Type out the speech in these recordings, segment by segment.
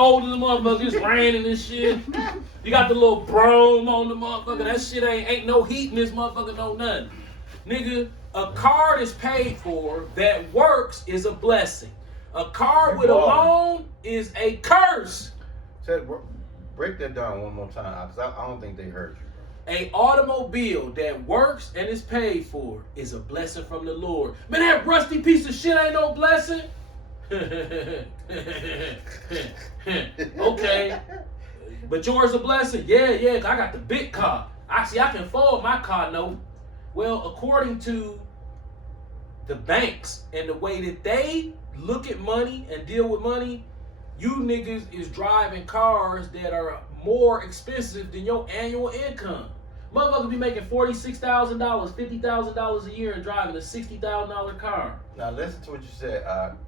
cold in the motherfucker. It's raining and shit. You got the little brome on the motherfucker. That shit ain't no heat in this motherfucker, no nothing. Nigga, a car that's paid for that works is a blessing. A car with a loan is a curse. Break that down one more time, because I don't think they heard you. A automobile that works and is paid for is a blessing from the Lord. Man, that rusty piece of shit ain't no blessing. Okay. But yours a blessing? Yeah, I got the big car. I can afford my car note. Well, according to the banks and the way that they look at money and deal with money, you niggas is driving cars that are more expensive than your annual income. Motherfuckers be making $46,000, $50,000 a year and driving a $60,000 car. Now listen to what you said.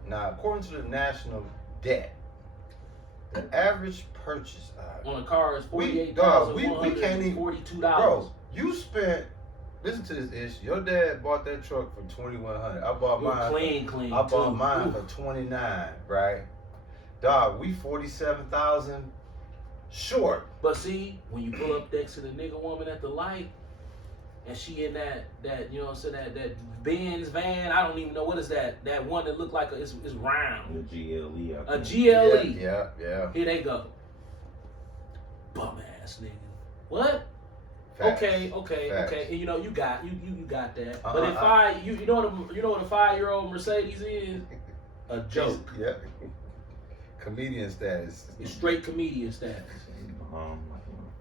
Now according to the national debt, the average purchase on a car is $48,142. Bro, you spent. Listen to this ish. Your dad bought that truck for $2,100. I bought mine. Clean. I bought mine for $29,000. Right? Dog, we $47,000 short. But see, when you pull up next to the nigga woman at the light, and she in that you know what I'm saying, that Benz van, I don't even know what is that one that look like it's round. The GLE. A GLE. Yeah. Here they go. Bum ass nigga. What? Facts. Okay. And you know you got that. But if you know what a 5-year-old Mercedes is? A joke. Yeah. Comedian status. It's straight comedian status.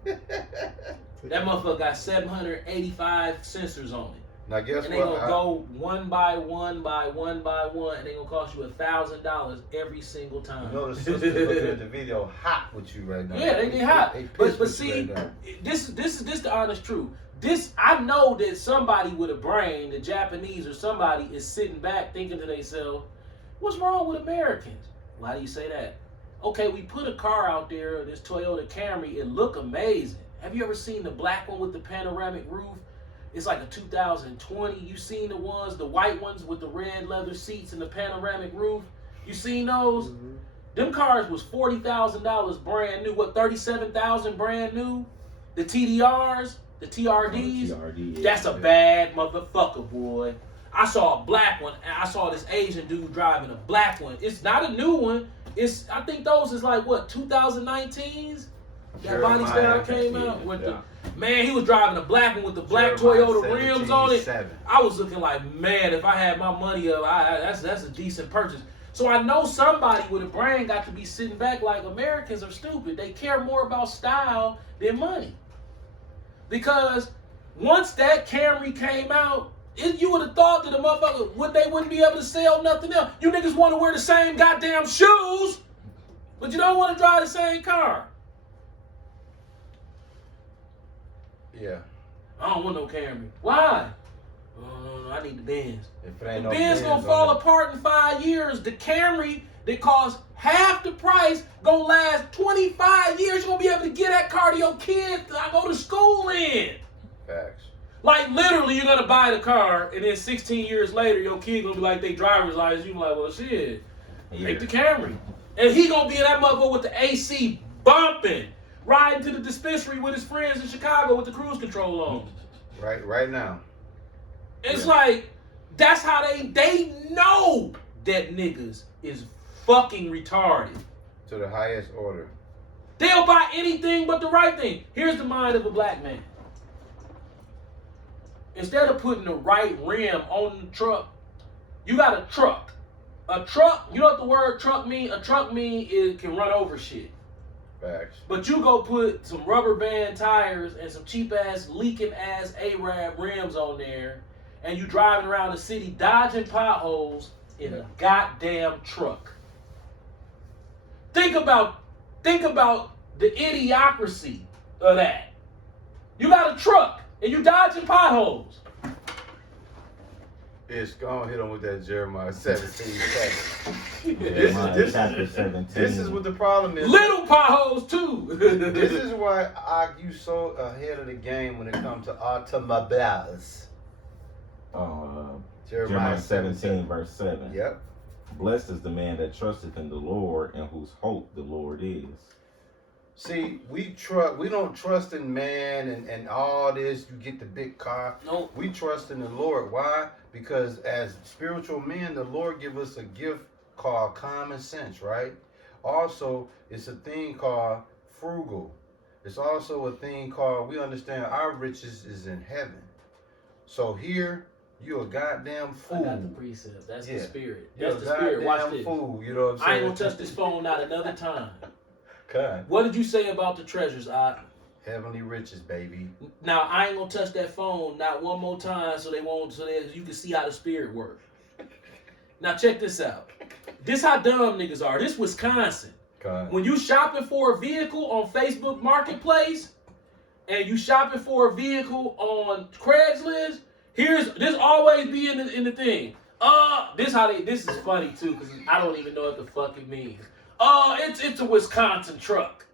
That motherfucker got 785 sensors on it. Now guess what? And they gonna go one by one, and they gonna cost you $1,000 every single time. You know the sisters looking at the video hot with you right now. Yeah, they hot. But see, right this is the honest truth. I know that somebody with a brain, the Japanese or somebody, is sitting back thinking to themselves, what's wrong with Americans? Why do you say that? Okay, we put a car out there, this Toyota Camry, it look amazing. Have you ever seen the black one with the panoramic roof? It's like a 2020. You seen the white ones with the red leather seats and the panoramic roof? You seen those? Mm-hmm. Them cars was $40,000 brand new. What, $37,000 brand new? The TDRs, the TRDs. TRD, yeah. That's a bad motherfucker, boy. I saw a black one. I saw this Asian dude driving a black one. It's not a new one. I think those is like what, 2019s? That body style came out with the man. He was driving a black one with the black Toyota rims on it. I was looking like, man, if I had my money up, that's a decent purchase. So I know somebody with a brain got to be sitting back like, Americans are stupid. They care more about style than money. Because once that Camry came out, you would have thought that the motherfucker they wouldn't be able to sell nothing else. You niggas want to wear the same goddamn shoes, but you don't want to drive the same car. Yeah. I don't want no Camry. Why? No, I need the Benz. The Benz gonna fall apart in 5 years. The Camry that costs half the price gonna last 25 years. You're gonna be able to get that car to your kids I go to school in. Facts. Like literally, you're gonna buy the car, and then 16 years later, your kid gonna be like, they driver's license. You be like, well, shit, take the Camry, and he gonna be in that motherfucker with the AC bumping, riding to the dispensary with his friends in Chicago with the cruise control on. Right now. It's like that's how they know that niggas is fucking retarded to the highest order. They'll buy anything but the right thing. Here's the mind of a black man. Instead of putting the right rim on the truck, you got a truck. A truck, you know what the word truck mean? A truck mean it can run over shit. Facts. But you go put some rubber band tires and some cheap ass leaking ass Arab rims on there, and you driving around the city dodging potholes in a goddamn truck. Think about the idiocracy of that. You got a truck and you dodging potholes. It's gonna hit him with that Jeremiah 17. This is what the problem is. Little potholes too. This is why you so ahead of the game when it comes to automobiles. Jeremiah 17 verse 7. Yep. Blessed is the man that trusteth in the Lord and whose hope the Lord is. See, we don't trust in man and all this. You get the big car. No. We trust in the Lord. Why? Because as spiritual men, the Lord give us a gift called common sense, right? Also, it's a thing called frugal. It's also a thing called, we understand our riches is in heaven. So here, you a goddamn fool. I got the precept. That's the spirit. You're That's the spirit. Watch this. Fool, you know what I'm saying? I ain't gonna touch this phone not another time. God. What did you say about the treasures, Heavenly riches, baby. Now I ain't gonna touch that phone not one more time, so you can see how the spirit works. Now check this out. This how dumb niggas are. This Wisconsin. God. When you shopping for a vehicle on Facebook Marketplace, and you shopping for a vehicle on Craigslist, this always be in the thing. This is funny too, because I don't even know what the fuck it means. It's a Wisconsin truck.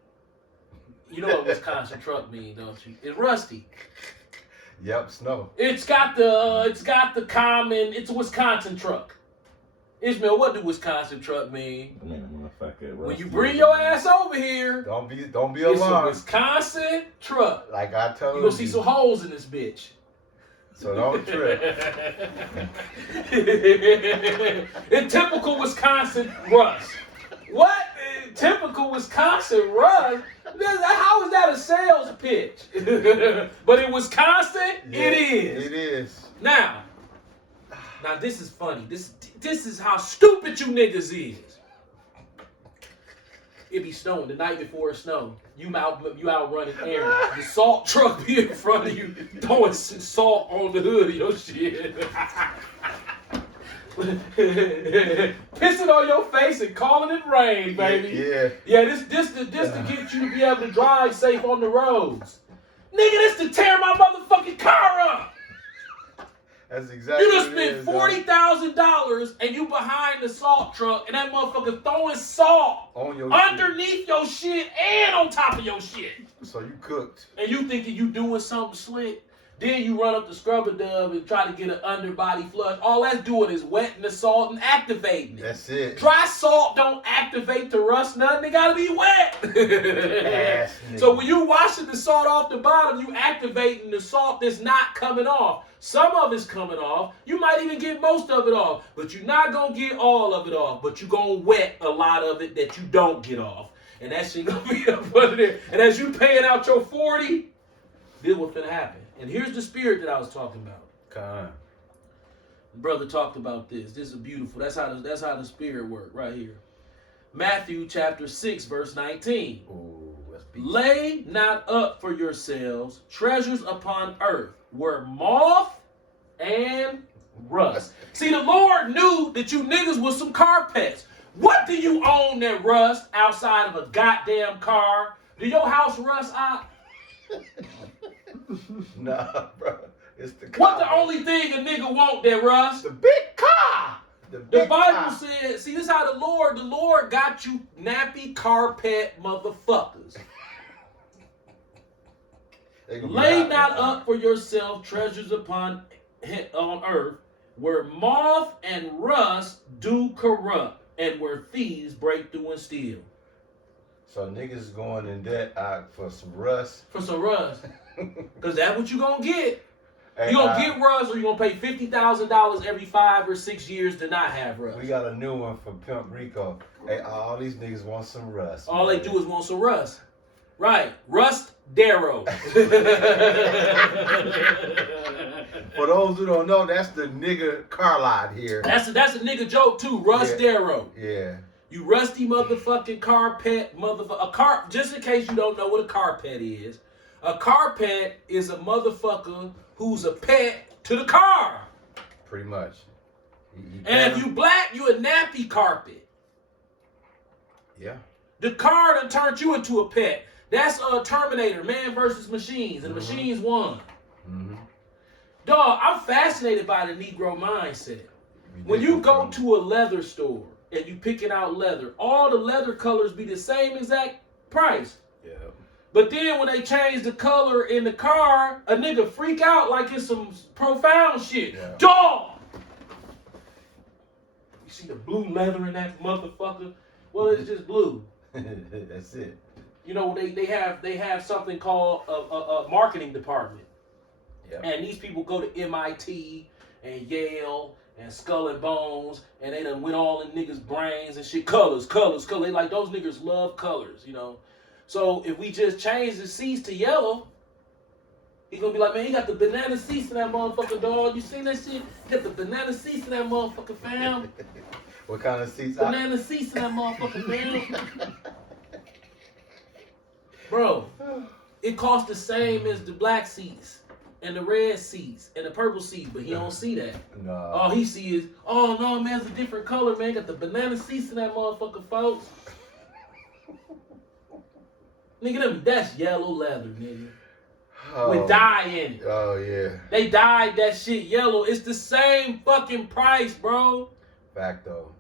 You know what Wisconsin truck means, don't you? It's rusty. Yep, snow. It's a Wisconsin truck. Ishmael, what do Wisconsin truck mean? When you bring your ass over here, don't be it's alarmed. a Wisconsin truck. Like I told you. You gonna see some holes in this bitch. So don't trip. In typical Wisconsin rust. What? In typical Wisconsin rust? How is that a sales pitch? But in Wisconsin, Yeah, it is. It is. Now this is funny. This is how stupid you niggas is. It be snowing the night before it snow. You out running errands. The salt truck be in front of you, throwing salt on the hood of your shit. Pissing on your face and calling it rain, baby. Yeah. This to get you to be able to drive safe on the roads. Nigga, this to tear my motherfucking car up. That's exactly You just what it spent is, $40,000 and you behind the salt truck and that motherfucker throwing salt on your underneath your shit and on top of your shit. So you cooked. And you thinking you doing something slick. Then you run up the scrubber dub and try to get an underbody flush. All that's doing is wetting the salt and activating it. That's it. Dry salt don't activate to rust nothing. They gotta be wet. So when you washing the salt off the bottom, you activating the salt that's not coming off. Some of it's coming off. You might even get most of it off. But you're not gonna get all of it off. But you're gonna wet a lot of it that you don't get off. And that shit gonna be up under there. And as you paying out your 40, this what's gonna happen. And here's the spirit that I was talking about. God. The brother talked about this. This is beautiful. That's how the spirit works right here. Matthew chapter 6, verse 19. Ooh, that's Lay not up for yourselves treasures upon earth, where moth and rust. See, the Lord knew that you niggas was some car pets. What do you own that rust outside of a goddamn car? Do your house rust out? Nah, bro. It's the car. What the only thing a nigga want that rust? The big car. The Bible said, see, this is how the Lord got you nappy carpet motherfuckers. Lay not up for yourself treasures on earth, where moth and rust do corrupt, and where thieves break through and steal. So niggas going in debt for some rust. For some rust. Because that's what you gonna get. Hey, You gonna get rust, or you gonna pay $50,000 every 5 or 6 years to not have rust. We got a new one from Pimp Rico. Hey, all these niggas want some rust. All they do is want some rust. Right. Rust Darrow. For those who don't know, that's the nigga car lot here. That's a nigga joke too. Rust Darrow. Yeah. You rusty motherfucking carpet motherfucker. Just in case you don't know what a carpet is. A carpet is a motherfucker who's a pet to the car. Pretty much. And if you black, you a nappy carpet. Yeah. The car done turned you into a pet. That's a Terminator, man versus machines, and the machines won. Mm-hmm. Dog, I'm fascinated by the Negro mindset. When you go to a leather store and you picking out leather, all the leather colors be the same exact price. Yeah. But then when they change the color in the car, a nigga freak out like it's some profound shit. Yeah. Dog! see the blue leather in that motherfucker. Well, it's just blue. That's it. You know, they have something called a marketing department. Yep. And these people go to MIT and Yale and Skull and Bones, and they done went all in niggas' brains and shit. Colors. They like, those niggas love colors, you know. So if we just change the seats to yellow, he's gonna be like, man, he got the banana seats in that motherfucker, dog. You seen that shit? He got the banana seats in that motherfucker, fam. What kind of seats? Banana seats in that motherfucker, fam. Bro, it costs the same as the black seats and the red seats and the purple seats, but he don't see that. No. All he see is, oh no, man, it's a different color, man. Got the banana seats in that motherfucker, folks. Nigga, that's yellow leather, nigga. With dye in it. Oh, yeah. They dyed that shit yellow. It's the same fucking price, bro. Fact, though.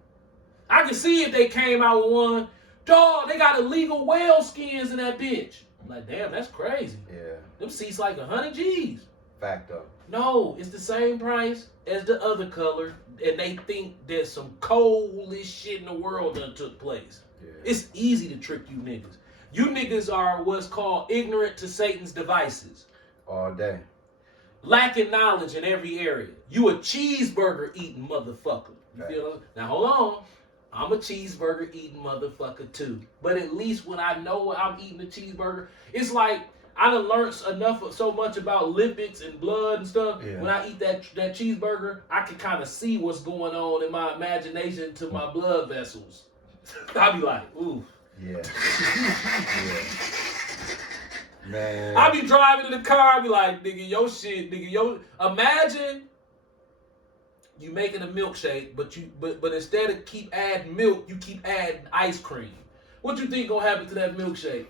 I can see if they came out with one. Dog, they got illegal whale skins in that bitch. I'm like, damn, that's crazy. Yeah. Them seats like 100 G's. Fact, though. No, it's the same price as the other color, and they think there's some coldest shit in the world done took place. Yeah. It's easy to trick you niggas. You niggas are what's called ignorant to Satan's devices. All day. Lacking knowledge in every area. You a cheeseburger eating motherfucker. You Right. feel what I'm saying? Now hold on. I'm a cheeseburger eating motherfucker too. But at least when I know I'm eating a cheeseburger, it's like I done learned so much about lipids and blood and stuff. Yeah. When I eat that cheeseburger, I can kind of see what's going on in my imagination to my blood vessels. I'll be like, ooh. Yeah. Yeah. Man. I be driving in the car, I be like, nigga, yo shit, nigga, yo. Imagine you making a milkshake, but instead of keep adding milk, you keep adding ice cream. What you think gonna happen to that milkshake?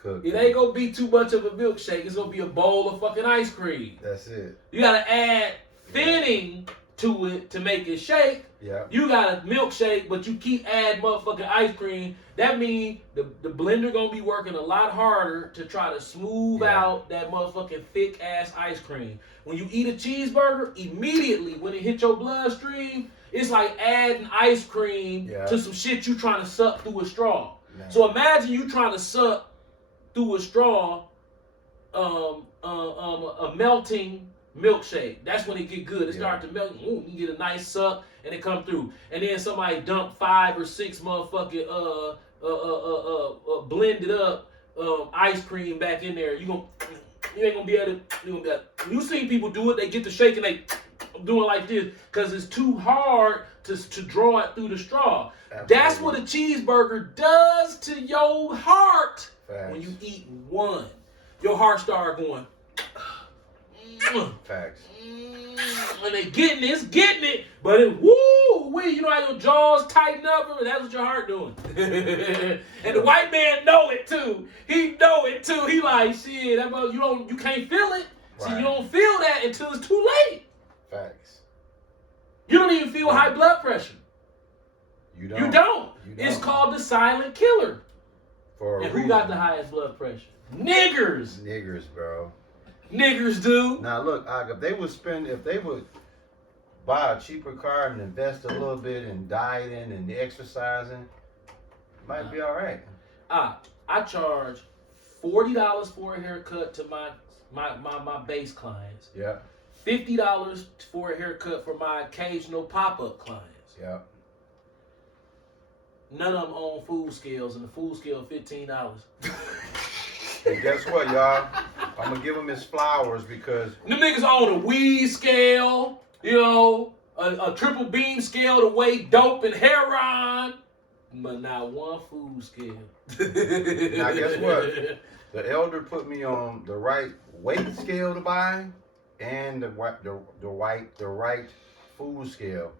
Cook. It ain't gonna be too much of a milkshake. It's gonna be a bowl of fucking ice cream. That's it. You gotta add thinning to it to make it shake. Yeah. You got a milkshake, but you keep adding motherfucking ice cream. That means the blender gonna be working a lot harder to try to smooth out that motherfucking thick ass ice cream. When you eat a cheeseburger, immediately when it hit your bloodstream, it's like adding ice cream to some shit you trying to suck through a straw. Man. So imagine you trying to suck through a straw, a melting milkshake. That's when it get good. It start to melt. Ooh, you get a nice suck and it come through. And then somebody dump 5 or 6 motherfucking blended up ice cream back in there. You ain't gonna be able to. You seen people do it. They get the shake and they do it like this because it's too hard to draw it through the straw. Absolutely. That's what a cheeseburger does to your heart. Facts. When you eat one. Your heart start going. Facts. And they getting it, but it woo-wee, you know how your jaws tighten up, and that's what your heart doing. And the white man know it too. He know it too. He like, shit, that you can't feel it. Right. See, you don't feel that until it's too late. Facts. You don't even feel high blood pressure. You don't. You don't. It's called the silent killer. For a And who reason. got the highest blood pressure? Niggers. Niggers, bro. Niggers do. Now look, if they would buy a cheaper car and invest a little bit in dieting and exercising, might be all right. I charge $40 for a haircut to my base clients. Yeah. $50 for a haircut for my occasional pop-up clients. Yeah. None of them own food scales, and the food scale $15. And guess what, y'all? I'm gonna give him his flowers because Them niggas own a weed scale, you know, a triple beam scale to weigh dope and heroin, but not one food scale. Now guess what? The elder put me on the right weight scale to buy and the right food scale.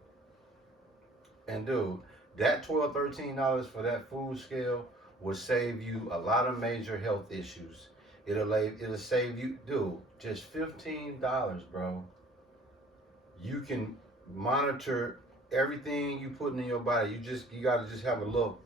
And dude, that $12, $13 for that food scale will save you a lot of major health issues. It'll save you, dude, just $15, bro. You can monitor everything you put in your body. You gotta just have a little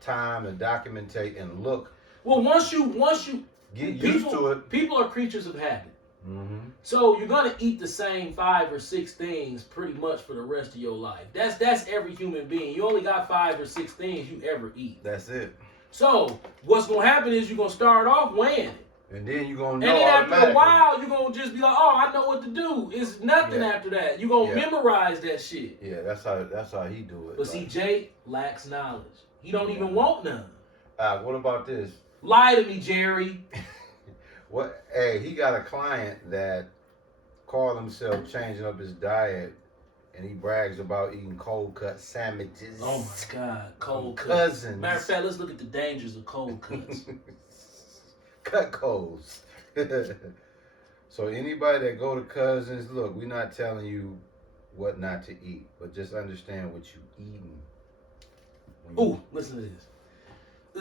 time to documentate and look. Well, once you Get used to it. People are creatures of habit. Mm-hmm. So you're gonna eat the same 5 or 6 things pretty much for the rest of your life. That's every human being. You only got 5 or 6 things you ever eat. That's it. So what's gonna happen is you're gonna start off weighing it. And then you're gonna And know then after a automatically. while, you're gonna just be like, oh, I know what to do. It's nothing after that. You're gonna memorize that shit. Yeah, that's how he do it. But see, Jay lacks knowledge. He don't even want none. What about this? Lie to me, Jerry. What? Hey, he got a client that called himself changing up his diet, and he brags about eating cold cut sandwiches. Oh my God, cold cuts. Cousins. Matter of fact, let's look at the dangers of cold cuts. Cut colds. So anybody that go to Cousins, look, we're not telling you what not to eat, but just understand what you eating. Ooh, listen to this.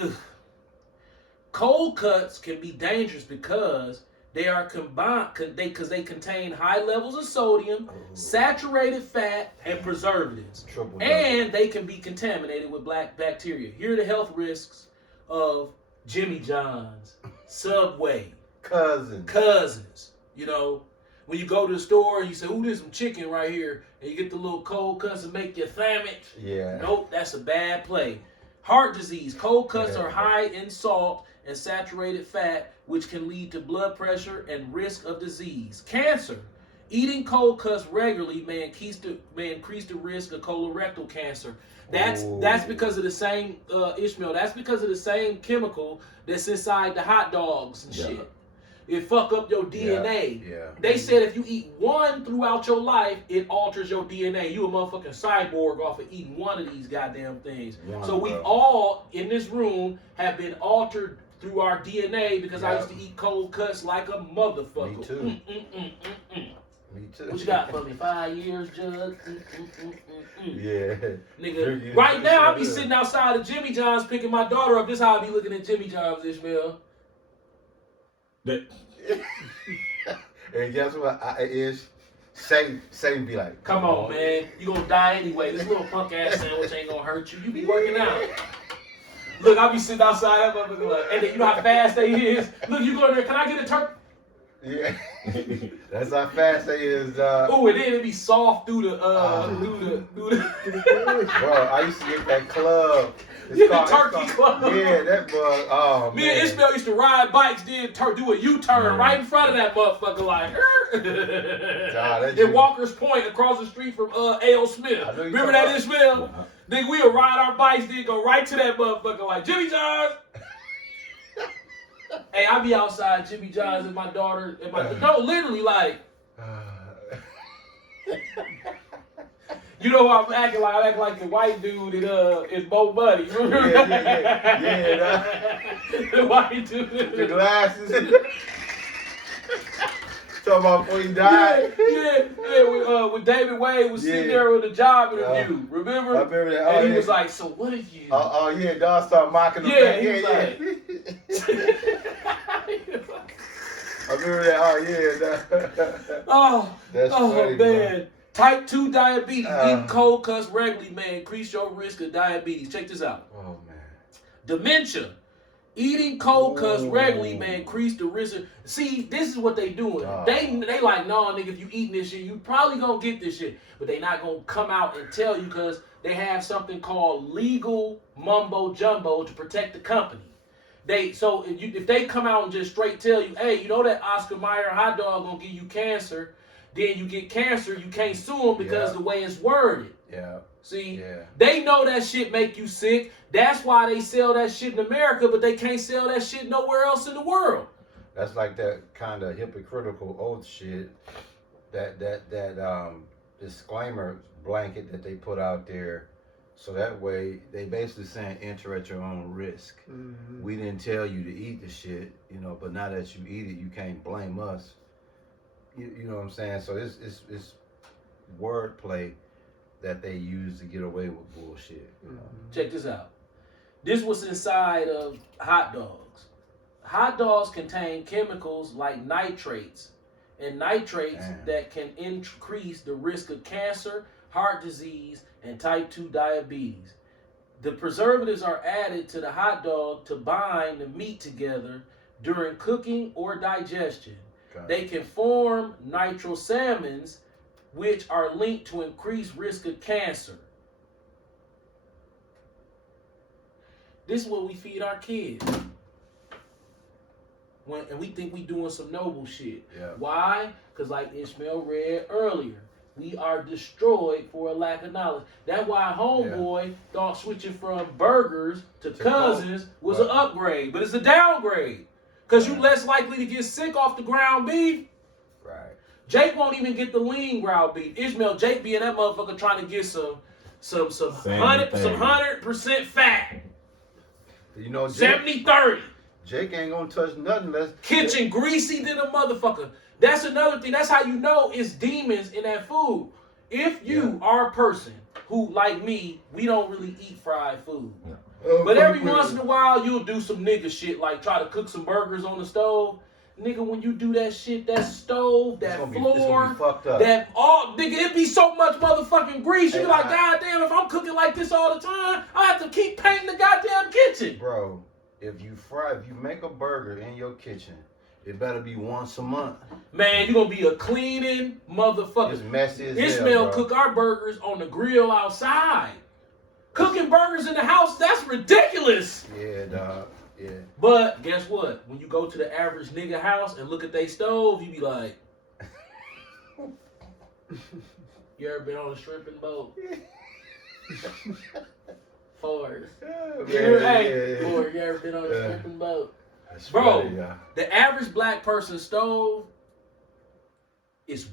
Ugh. Cold cuts can be dangerous because they are combined because they contain high levels of sodium, saturated fat, and preservatives. And they can be contaminated with black bacteria. Here are the health risks of Jimmy John's, Subway, Cousins. You know, when you go to the store and you say, ooh, there's some chicken right here, and you get the little cold cuts and make your sandwich. Yeah. Nope, that's a bad play. Heart disease. Cold cuts are high in salt and saturated fat, which can lead to blood pressure and risk of disease. Cancer. Eating cold cuts regularly may increase the risk of colorectal cancer. That's because of the same Ishmael. That's because of the same chemical that's inside the hot dogs and shit. It fuck up your DNA. Yeah. They said if you eat one throughout your life, it alters your DNA. You a motherfucking cyborg off of eating one of these goddamn things. So we all in this room have been altered through our DNA because I used to eat cold cuts like a motherfucker. Me too. Me too. What you got for me? 5 years, Judge? Yeah. Nigga, right now I be sitting outside of Jimmy John's picking my daughter up. This how I be looking at Jimmy John's, Ishmael. And guess what? Satan be like, come on, man. You gonna die anyway. This little punk ass sandwich ain't gonna hurt you. You be working out. Look, I be sitting outside that motherfucker like, and then you know how fast they is. Look, you go there. Can I get a turkey? Yeah. That's how fast they is. Ooh, and then it be soft through the Bro, I used to get that club. Turkey club. Yeah, that bug. Oh, me and Ishmael used to ride bikes, then do a U-turn right in front of that motherfucker, like. In Walker's Point, across the street from A.O. Smith. Remember that, Ishmael? Nigga, we would ride our bikes, then go right to that motherfucker, like Jimmy John's. Hey, I be outside Jimmy John's and my daughter, literally like. You know what I'm acting like? I act like the white dude in Bo Buddy. Yeah. The white dude. The glasses. Talking about before he died. Yeah. When David Wade was sitting there with a job interview, remember? I remember that. And he was like, "So what did you?" Oh yeah, dog started mocking him. I remember that. Oh yeah. That's funny, man. Bro. Type 2 diabetes. Eating cold cuts regularly may increase your risk of diabetes. Check this out. Oh man. Dementia. Eating cold cuts regularly may increase the risk of... See, this is what they doing. They like, no, nigga, if you eating this shit, you probably gonna get this shit. But they not gonna come out and tell you because they have something called legal mumbo jumbo to protect the company. If they come out and just straight tell you, hey, you know that Oscar Mayer hot dog gonna give you cancer, then you get cancer, you can't sue them because the way it's worded. Yeah. See, they know that shit make you sick. That's why they sell that shit in America, but they can't sell that shit nowhere else in the world. That's like that kind of hypocritical oath shit. That disclaimer blanket that they put out there. So that way, they basically saying enter at your own risk. Mm-hmm. We didn't tell you to eat the shit, but now that you eat it, you can't blame us. You know what I'm saying? So it's wordplay that they use to get away with bullshit. Check this out. This was inside of hot dogs. Hot dogs contain chemicals like nitrates, and nitrates that can increase the risk of cancer, heart disease, and type 2 diabetes. The preservatives are added to the hot dog to bind the meat together during cooking or digestion. Okay. They can form nitrosamines, which are linked to increased risk of cancer. This is what we feed our kids. And we think we doing some noble shit. Yeah. Why? Because like Ishmael read earlier, we are destroyed for a lack of knowledge. That's why homeboy thought switching from burgers to cousins was an upgrade, but it's a downgrade. Because you less likely to get sick off the ground beef. Right. Jake won't even get the lean ground beef. Ishmael, Jake be in that motherfucker trying to get some 100% fat. You know, 70-30. Jake ain't gonna touch nothing less. Kitchen greasy than a motherfucker. That's another thing. That's how you know it's demons in that food. If you are a person who, like me, we don't really eat fried food. No. But every once in a while, you'll do some nigga shit, like try to cook some burgers on the stove. Nigga, when you do that shit, that stove, that it's floor, gonna be fucked up. that all, nigga, it be so much motherfucking grease. You be like, God damn, if I'm cooking like this all the time, I have to keep painting the goddamn kitchen. Bro, if you make a burger in your kitchen, it better be once a month. Man, you gonna be a cleaning motherfucker. It's messy as Ishmael hell, cook our burgers on the grill outside. Cooking burgers in the house, that's ridiculous. Yeah, dog. Yeah. But guess what? When you go to the average nigga house and look at they stove, you be like, you ever been on a shrimping boat? Forrest. You ever been on a shrimping boat? That's Bro, funny, the average black person's stove is